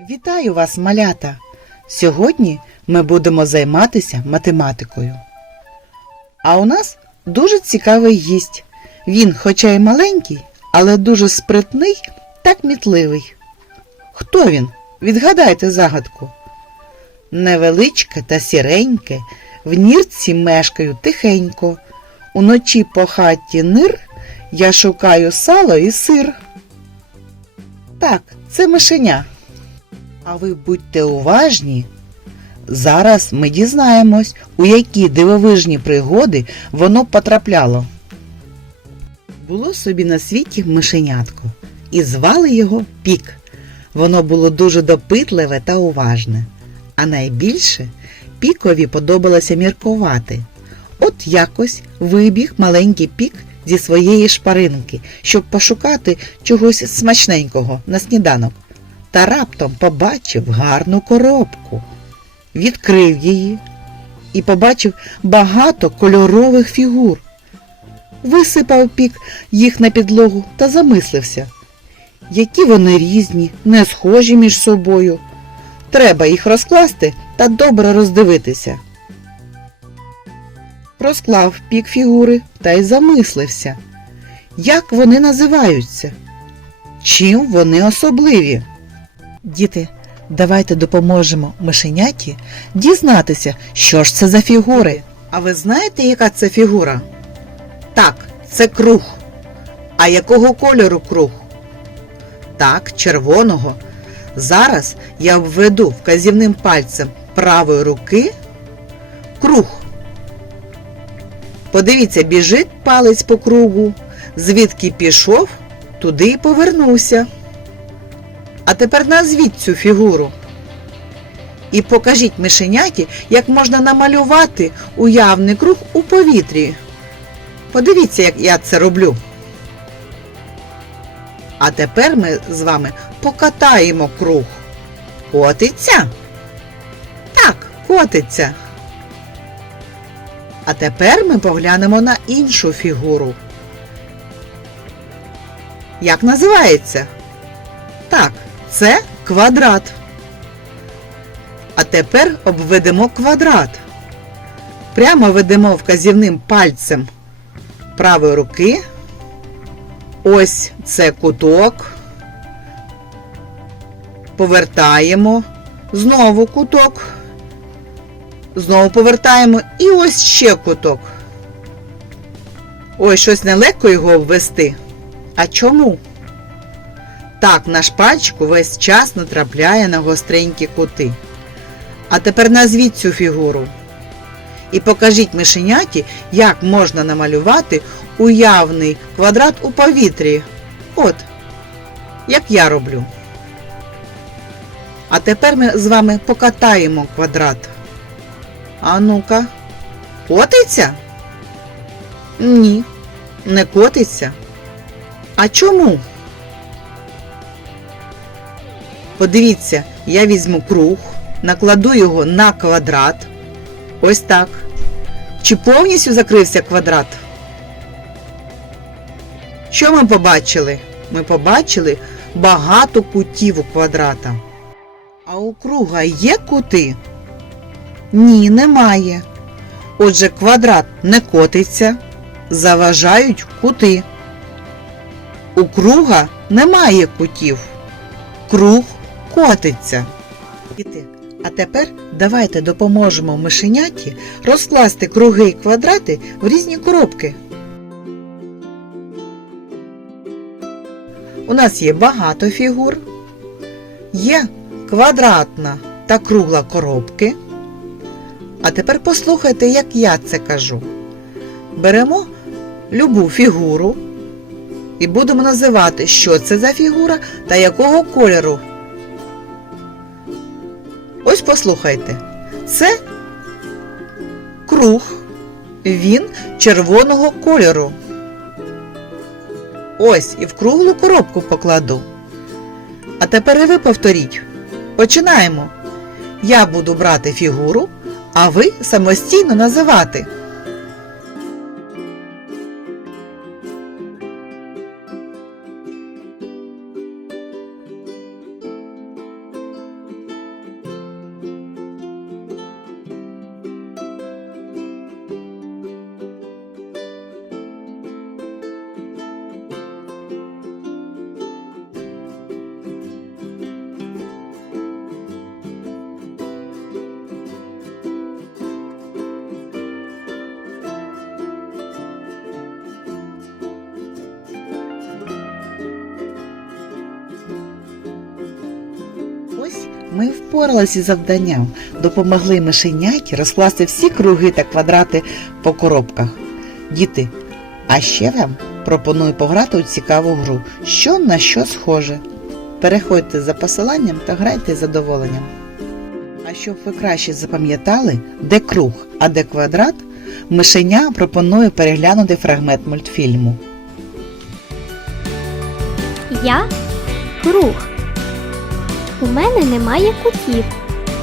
Вітаю вас, малята! Сьогодні ми будемо займатися математикою. А у нас дуже цікавий гість. Він, хоча й маленький, але дуже спритний та кмітливий. Хто він? Відгадайте загадку. Невеличке та сіреньке, в нірці мешкаю тихенько. Уночі по хаті нир, я шукаю сало і сир. Так, це мишеня. А ви будьте уважні. Зараз ми дізнаємось, у які дивовижні пригоди воно потрапляло. Було собі на світі мишенятко, і звали його Пік. Воно було дуже допитливе та уважне. А найбільше пікові подобалося міркувати. От якось вибіг маленький пік зі своєї шпаринки, щоб пошукати чогось смачненького на сніданок та раптом побачив гарну коробку. Відкрив її і побачив багато кольорових фігур. Висипав пік їх на підлогу та замислився. Які вони різні, не схожі між собою. Треба їх розкласти та добре роздивитися. Розклав пік фігури та й замислився. Як вони називаються? Чим вони особливі? Діти, давайте допоможемо мишеняті дізнатися, що ж це за фігури. А ви знаєте, яка це фігура? Так, це круг. А якого кольору круг? Так, червоного. Зараз я обведу вказівним пальцем правої руки круг. Подивіться, біжить палець по кругу. Звідки пішов, туди й повернувся. А тепер назвіть цю фігуру. І покажіть мишеняті, як можна намалювати уявний круг у повітрі. Подивіться, як я це роблю. А тепер ми з вами покатаємо круг. Котиться? Так, котиться. А тепер ми поглянемо на іншу фігуру. Як називається? Це квадрат. А тепер обведемо квадрат. Прямо ведемо вказівним пальцем правої руки. Ось це куток. Повертаємо. Знову куток. Знову повертаємо і ось ще куток. Ой, щось нелегко його обвести. А чому? Так, наш пальчик увесь час натрапляє на гостренькі кути. А тепер назвіть цю фігуру. І покажіть мишеняті, як можна намалювати уявний квадрат у повітрі. От, як я роблю. А тепер ми з вами покатаємо квадрат. А ну-ка, котиться? Ні, не котиться. А чому? Подивіться, я візьму круг, накладу його на квадрат. Ось так. Чи повністю закрився квадрат? Що ми побачили? Ми побачили багато кутів у квадрата. А у круга є кути? Ні, немає. Отже, квадрат не котиться, заважають кути. У круга немає кутів. Круг котиться. А тепер давайте допоможемо мишеняті розкласти круги і квадрати в різні коробки. У нас є багато фігур, є квадратна та кругла коробки. А тепер послухайте, як я це кажу. Беремо любу фігуру і будемо називати, що це за фігура та якого кольору. Ось послухайте. Це круг. Він червоного кольору. Ось і в круглу коробку покладу. А тепер і ви повторіть. Починаємо. Я буду брати фігуру, а ви самостійно називати. Ми впоралися із завданням, допомогли мишеняті розкласти всі круги та квадрати по коробках. Діти, а ще вам пропоную пограти у цікаву гру, що на що схоже. Переходьте за посиланням та грайте з задоволенням. А щоб ви краще запам'ятали, де круг, а де квадрат, мишеня пропонує переглянути фрагмент мультфільму. Я круг. У мене немає кутів,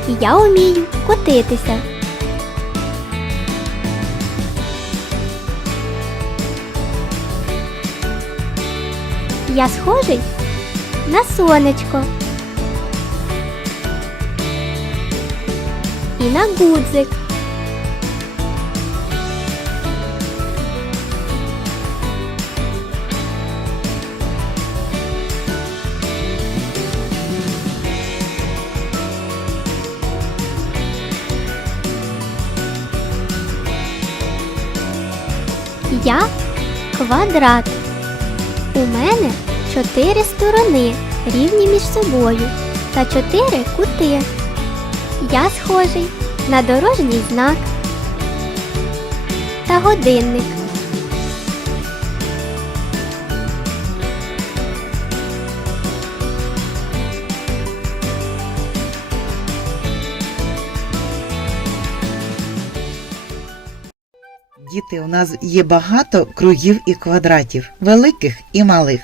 і я вмію котитися. Я схожий на сонечко. І на гудзик. Я квадрат. У мене чотири сторони рівні між собою та чотири кути. Я схожий на дорожній знак та годинник. Діти, у нас є багато кругів і квадратів, великих і малих.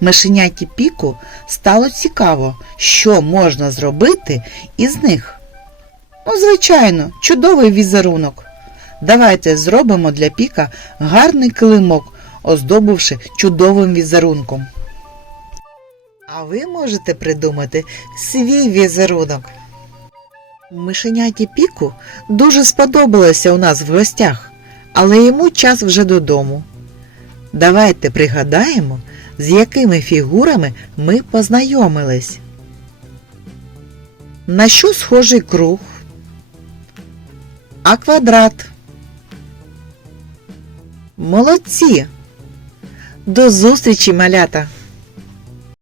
Мишеняті піку стало цікаво, що можна зробити із них. Ну, звичайно, чудовий візерунок. Давайте зробимо для піка гарний килимок, оздобивши чудовим візерунком. А ви можете придумати свій візерунок. Мишеняті піку дуже сподобалося у нас в гостях, але йому час вже додому. Давайте пригадаємо, з якими фігурами ми познайомились. На що схожий круг? А квадрат? Молодці! До зустрічі, малята!